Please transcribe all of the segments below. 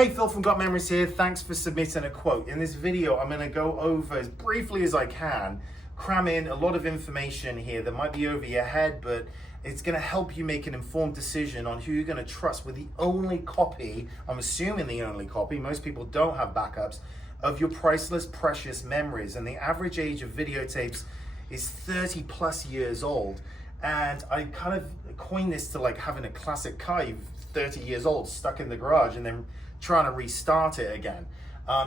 Hey, Phil from Got Memories here. Thanks for submitting a quote. In this video, I'm going to go over as briefly as I can, cram in a lot of information here that might be over your head, but it's going to help you make an informed decision on who you're going to trust with the only copy, I'm assuming the only copy, most people don't have backups, of your priceless, precious memories. And the average age of videotapes is 30 plus years old. And I kind of coined this to like having a classic car, you're 30 years old, stuck in the garage, and then trying to restart it again.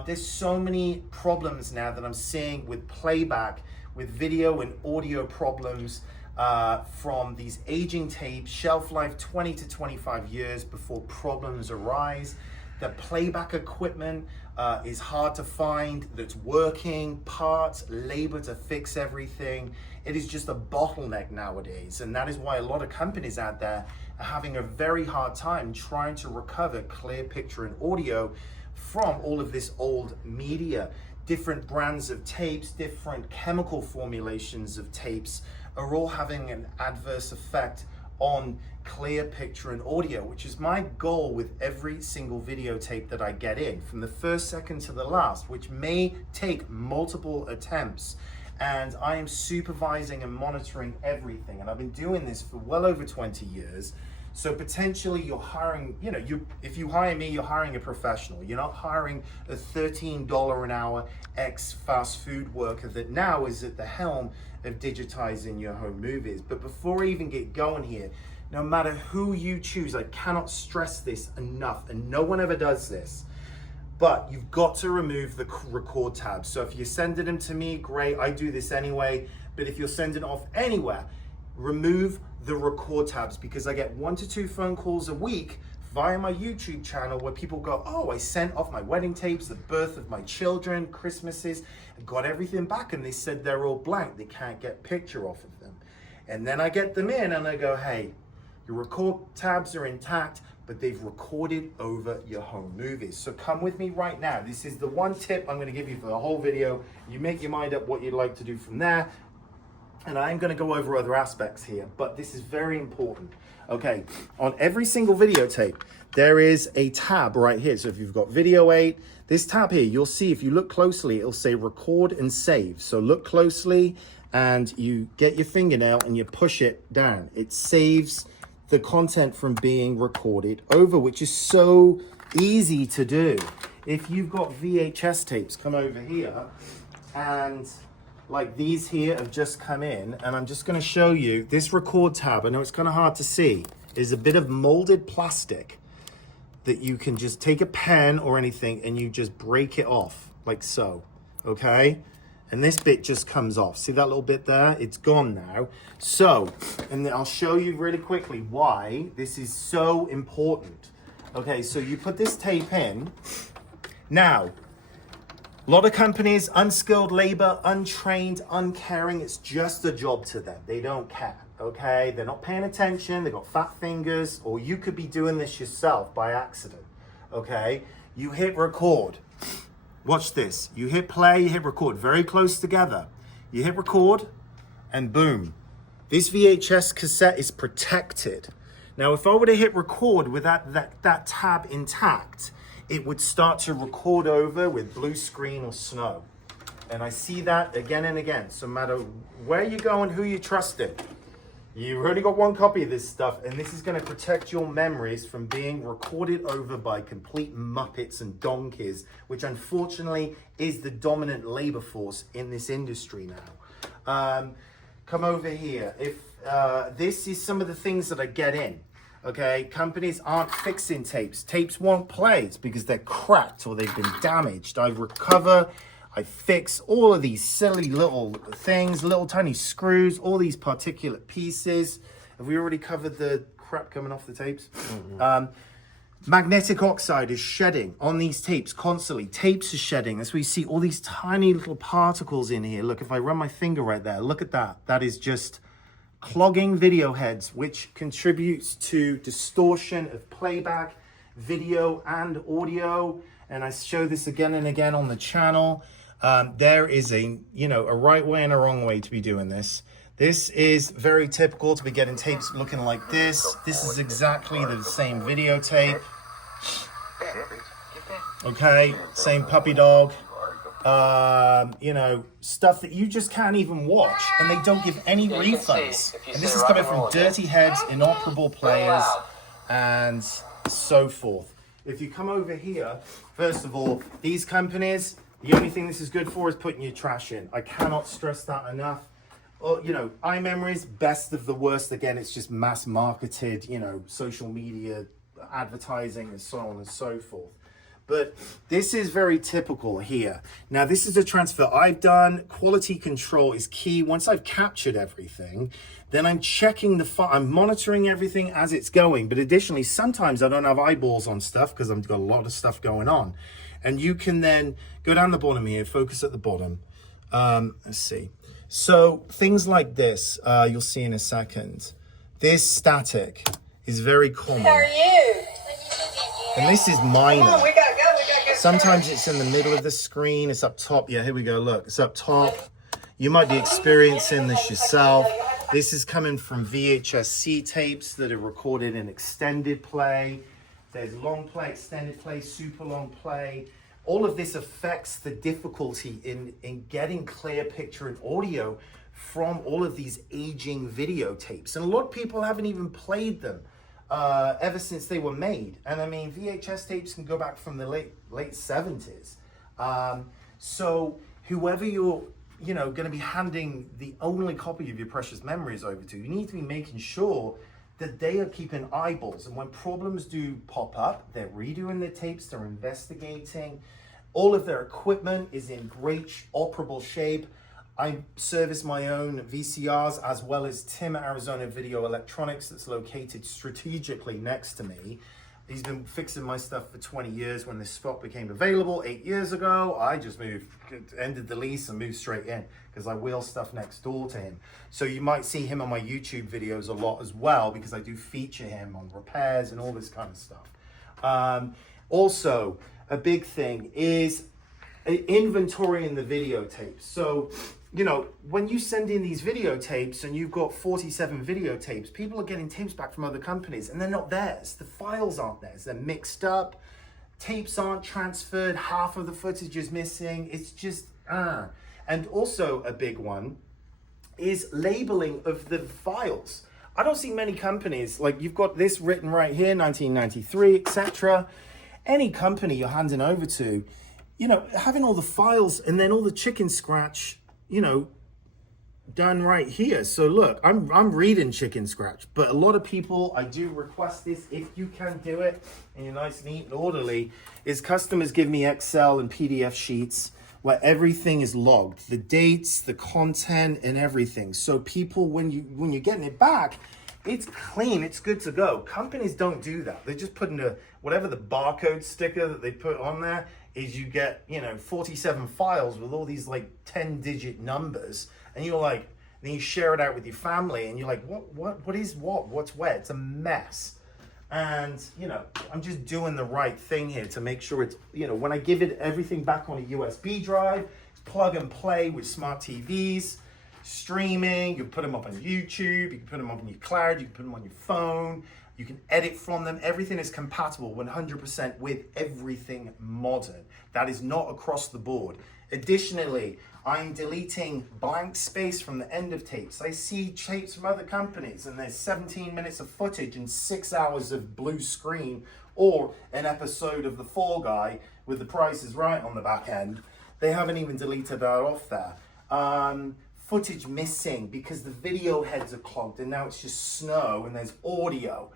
There's so many problems now that I'm seeing with playback, with video and audio problems from these aging tapes, shelf life 20 to 25 years before problems arise. The playback equipment is hard to find that's working, parts, labor to fix everything. It is just a bottleneck nowadays, and that is why a lot of companies out there are having a very hard time trying to recover clear picture and audio from all of this old media. Different brands of tapes, different chemical formulations of tapes are all having an adverse effect on clear picture and audio, which is my goal with every single videotape that I get in, from the first second to the last, which may take multiple attempts. And I am supervising and monitoring everything. And I've been doing this for well over 20 years. So potentially you're hiring, if you hire me, you're hiring a professional. You're not hiring a $13 an hour ex-fast food worker that now is at the helm of digitizing your home movies. But before I even get going here, no matter who you choose, I cannot stress this enough, and no one ever does this, but you've got to remove the record tabs. So if you're sending them to me, great, I do this anyway, but if you're sending off anywhere, remove the record tabs, because I get 1 to 2 phone calls a week via my YouTube channel where people go, oh, I sent off my wedding tapes, the birth of my children, Christmases, I got everything back, and they said they're all blank, they can't get picture off of them. And then I get them in and I go, hey, your record tabs are intact, but they've recorded over your home movies. So come with me right now. This is the one tip I'm gonna give you for the whole video. You make your mind up what you'd like to do from there. And I'm gonna go over other aspects here, but this is very important. Okay, on every single videotape, there is a tab right here. So if you've got video 8, this tab here, you'll see if you look closely, it'll say record and save. So look closely and you get your fingernail and you push it down. It saves the content from being recorded over, which is so easy to do. If you've got VHS tapes, come over here, and like these here have just come in, and I'm just going to show you this record tab. I know it's kind of hard to see, is a bit of molded plastic that you can just take a pen or anything and you just break it off like so, okay? And this bit just comes off. See that little bit there? It's gone now. So, and I'll show you really quickly why this is so important. Okay, so you put this tape in. Now, a lot of companies, unskilled labor, untrained, uncaring, it's just a job to them. They don't care, okay? They're not paying attention, they've got fat fingers, or you could be doing this yourself by accident, okay? You hit record. Watch this. You hit play, you hit record, very close together. You hit record, and boom. This VHS cassette is protected. Now, if I were to hit record with that tab intact, it would start to record over with blue screen or snow. And I see that again and again. So no matter where you go and who you trust in, you've already got one copy of this stuff, and this is going to protect your memories from being recorded over by complete muppets and donkeys, which unfortunately is the dominant labor force in this industry now. Come over here. If this is some of the things that I get in. Okay, companies aren't fixing tapes. Tapes won't play. It's because they're cracked or they've been damaged. I recover, I fix all of these silly little things, little tiny screws, all these particulate pieces. Have we already covered the crap coming off the tapes? Mm-hmm. Magnetic oxide is shedding on these tapes constantly. Tapes are shedding. That's where you see all these tiny little particles in here. Look, if I run my finger right there, look at that. That is just clogging video heads, which contributes to distortion of playback, video and audio. And I show this again and again on the channel. There is a right way and a wrong way to be doing this. This is very typical to be getting tapes looking like this. This is exactly the same videotape. Okay, same puppy dog. You know, stuff that you just can't even watch, and they don't give any refunds. And this is coming from dirty heads, inoperable players, and so forth. If you come over here, first of all, these companies, the only thing this is good for is putting your trash in. I cannot stress that enough. Well, you know, iMemories, best of the worst. Again, it's just mass marketed, you know, social media, advertising, and so on and so forth. But this is very typical here. Now, this is a transfer I've done. Quality control is key. Once I've captured everything, then I'm checking the file. I'm monitoring everything as it's going. But additionally, sometimes I don't have eyeballs on stuff because I've got a lot of stuff going on. And you can then go down the bottom here, focus at the bottom. Let's see. So things like this, you'll see in a second. This static is very common. How are you? And this is minor. Come on, we gotta go. Sometimes it's in the middle of the screen. It's up top. Yeah, here we go. Look, it's up top. You might be experiencing this yourself. This is coming from VHS-C tapes that are recorded in extended play. There's long play, extended play, super long play. All of this affects the difficulty in getting clear picture and audio from all of these aging videotapes. And a lot of people haven't even played them ever since they were made. And I mean, VHS tapes can go back from the late 70s. So whoever you're, you know, going to be handing the only copy of your precious memories over to, you need to be making sure that they are keeping eyeballs. And when problems do pop up, they're redoing their tapes, they're investigating. All of their equipment is in great operable shape. I service my own VCRs as well as Tim Arizona Video Electronics that's located strategically next to me. He's been fixing my stuff for 20 years. When this spot became available 8 years ago, I just ended the lease and moved straight in because I wheel stuff next door to him. So you might see him on my YouTube videos a lot as well because I do feature him on repairs and all this kind of stuff. Also, a big thing is inventorying the videotapes. So, you know, when you send in these videotapes and you've got 47 videotapes, people are getting tapes back from other companies and they're not theirs. The files aren't theirs. They're mixed up. Tapes aren't transferred. Half of the footage is missing. It's just, And also a big one is labeling of the files. I don't see many companies, like you've got this written right here, 1993, etc. Any company you're handing over to, you know, having all the files and then all the chicken scratch, you know, done right here. So look, I'm reading chicken scratch, but a lot of people, I do request this if you can do it and you're nice, neat, and orderly, is customers give me Excel and PDF sheets where everything is logged, the dates, the content, and everything. So people, when you're getting it back, it's clean, it's good to go. Companies don't do that. They just put in whatever the barcode sticker that they put on there is. You get, you know, 47 files with all these like 10-digit numbers, and you're like, then you share it out with your family, and you're like, what is what? What's where? It's a mess. And, you know, I'm just doing the right thing here to make sure it's, you know, when I give it everything back on a USB drive, it's plug and play with smart TVs, streaming. You can put them up on YouTube, you can put them up on your cloud, you can put them on your phone, you can edit from them. Everything is compatible 100% with everything modern. That is not across the board. Additionally, I'm deleting blank space from the end of tapes. I see tapes from other companies and there's 17 minutes of footage and 6 hours of blue screen, or an episode of The Fall Guy with The Price is Right on the back end. They haven't even deleted that off there. Footage missing because the video heads are clogged and now it's just snow and there's audio.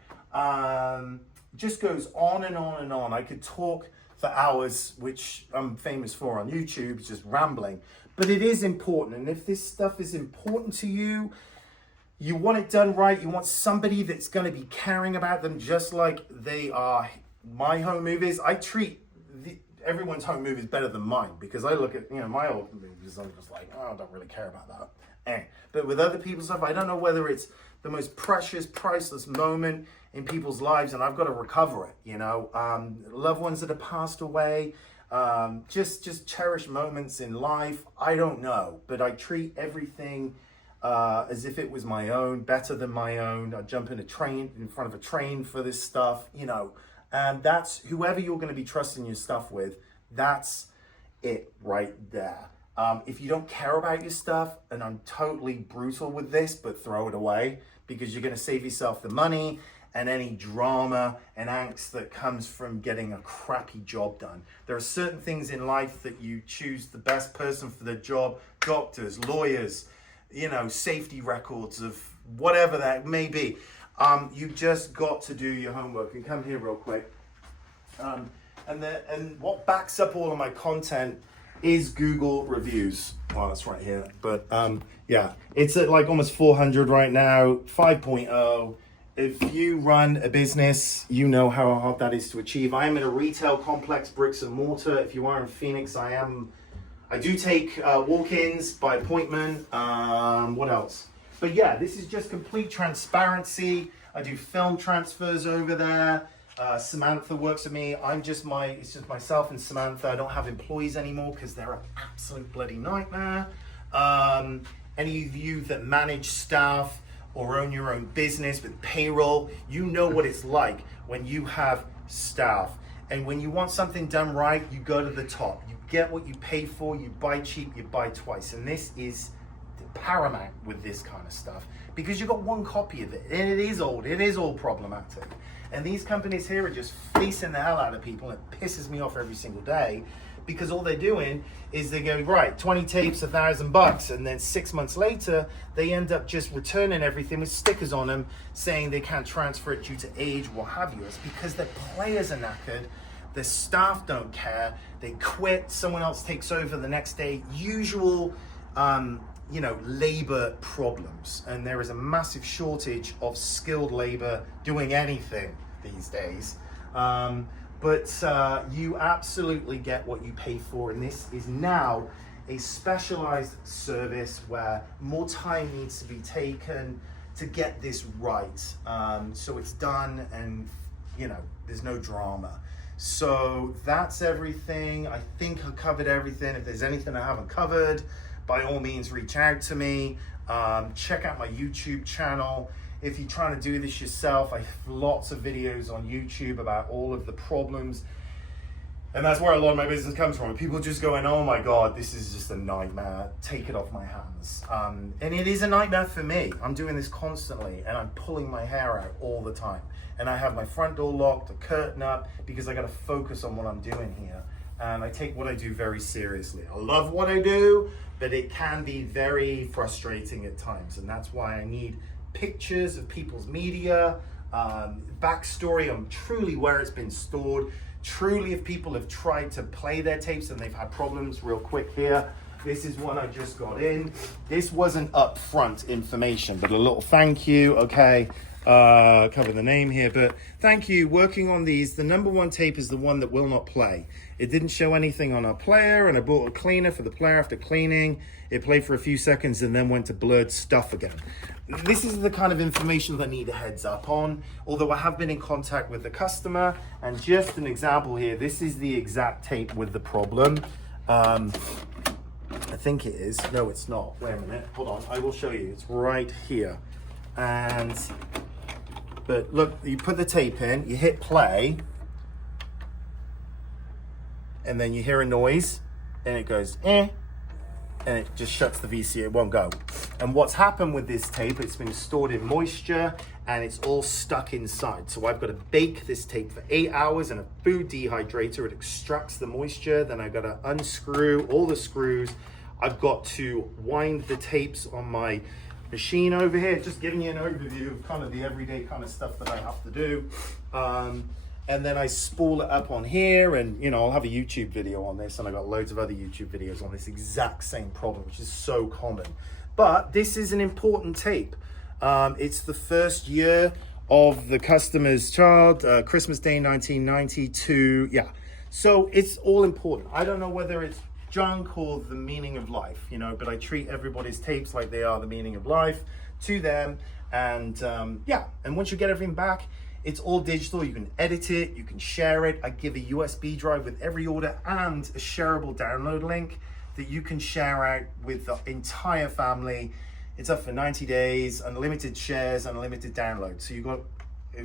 Just goes on and on and on. I could talk for hours, which I'm famous for on YouTube, just rambling. But it is important, and if this stuff is important to you, you want it done right, you want somebody that's going to be caring about them just like they are my home movies. I treat everyone's home movies better than mine because I look at, you know, my old movies, I'm just like, oh, I don't really care about that. But with other people's stuff, I don't know whether it's the most precious, priceless moment in people's lives, and I've got to recover it, you know. Loved ones that have passed away, just cherish moments in life. I don't know, but I treat everything as if it was my own, better than my own. I jump in front of a train for this stuff, you know. And that's whoever you're going to be trusting your stuff with, that's it right there. If you don't care about your stuff, and I'm totally brutal with this, but throw it away, because you're going to save yourself the money and any drama and angst that comes from getting a crappy job done. There are certain things in life that you choose the best person for the job, doctors, lawyers, safety records of whatever that may be. You've just got to do your homework. And come here real quick. And what backs up all of my content is Google reviews. Well, that's right here. But yeah, it's at like almost 400 right now, 5.0. If you run a business, you know how hard that is to achieve. I am in a retail complex, bricks and mortar. If you are in Phoenix, I do take walk-ins by appointment. What else? But yeah, this is just complete transparency. I do film transfers over there. Samantha works with me. It's just myself and Samantha. I don't have employees anymore because they're an absolute bloody nightmare. Any of you that manage staff or own your own business with payroll, you know what it's like when you have staff. And when you want something done right, you go to the top. You get what you pay for, you buy cheap, you buy twice. And this is paramount with this kind of stuff, because you've got one copy of it, and it is old, it is all problematic. And these companies here are just fleecing the hell out of people, and it pisses me off every single day, because all they're doing is they go, right, 20 tapes, $1,000, and then 6 months later, they end up just returning everything with stickers on them saying they can't transfer it due to age, what have you. It's because their players are knackered, their staff don't care, they quit, someone else takes over the next day. Usual, labor problems. And there is a massive shortage of skilled labor doing anything these days. But you absolutely get what you pay for, and this is now a specialized service where more time needs to be taken to get this right. So it's done, and there's no drama. So that's everything. I think I covered everything. If there's anything I haven't covered, by all means reach out to me. Check out my YouTube channel. If you're trying to do this yourself, I have lots of videos on YouTube about all of the problems. And that's where a lot of my business comes from. People just going, oh my God, this is just a nightmare. Take it off my hands. And it is a nightmare for me. I'm doing this constantly, and I'm pulling my hair out all the time. And I have my front door locked, a curtain up, because I got to focus on what I'm doing here. And I take what I do very seriously. I love what I do, but it can be very frustrating at times. And that's why I need pictures of people's media, backstory on truly where it's been stored, truly if people have tried to play their tapes and they've had problems. Real quick here, this is one I just got in. This wasn't upfront information, but a little thank you, okay. Cover the name here, but thank you. Working on these, the number one tape is the one that will not play. It didn't show anything on our player, and I bought a cleaner for the player after cleaning. It played for a few seconds and then went to blurred stuff again. This is the kind of information that I need a heads up on, although I have been in contact with the customer. And just an example here, this is the exact tape with the problem. I think it is. No, it's not. Wait a minute. Hold on. I will show you. It's right here. But look, you put the tape in, you hit play, and then you hear a noise, and it goes, and it just shuts the VCA, it won't go. And what's happened with this tape, it's been stored in moisture, and it's all stuck inside. So I've got to bake this tape for 8 hours in a food dehydrator. It extracts the moisture, then I've got to unscrew all the screws. I've got to wind the tapes on my machine over here, just giving you an overview of kind of the everyday kind of stuff that I have to do. And then I spool it up on here, and I'll have a YouTube video on this, and I got loads of other YouTube videos on this exact same problem, which is so common. But this is an important tape. It's the first year of the customer's child, Christmas Day 1992. Yeah, so it's all important. I don't know whether it's junk or the meaning of life, but I treat everybody's tapes like they are the meaning of life to them. And and once you get everything back, it's all digital. You can edit it, you can share it. I give a USB drive with every order and a shareable download link that you can share out with the entire family. It's up for 90 days, unlimited shares, unlimited downloads. So you got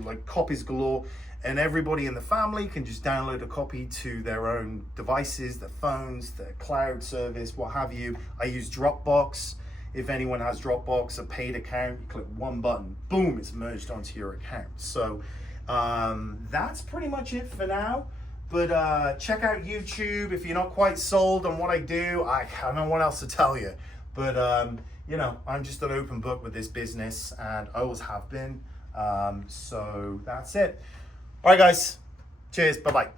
like copies galore. and everybody in the family can just download a copy to their own devices, their phones, their cloud service, what have you. I use Dropbox. If anyone has Dropbox, a paid account, you click one button, boom, it's merged onto your account. So that's pretty much it for now. But check out YouTube. If you're not quite sold on what I do, I don't know what else to tell you. But you know, I'm just an open book with this business, and I always have been. So that's it. All right, guys. Cheers. Bye-bye.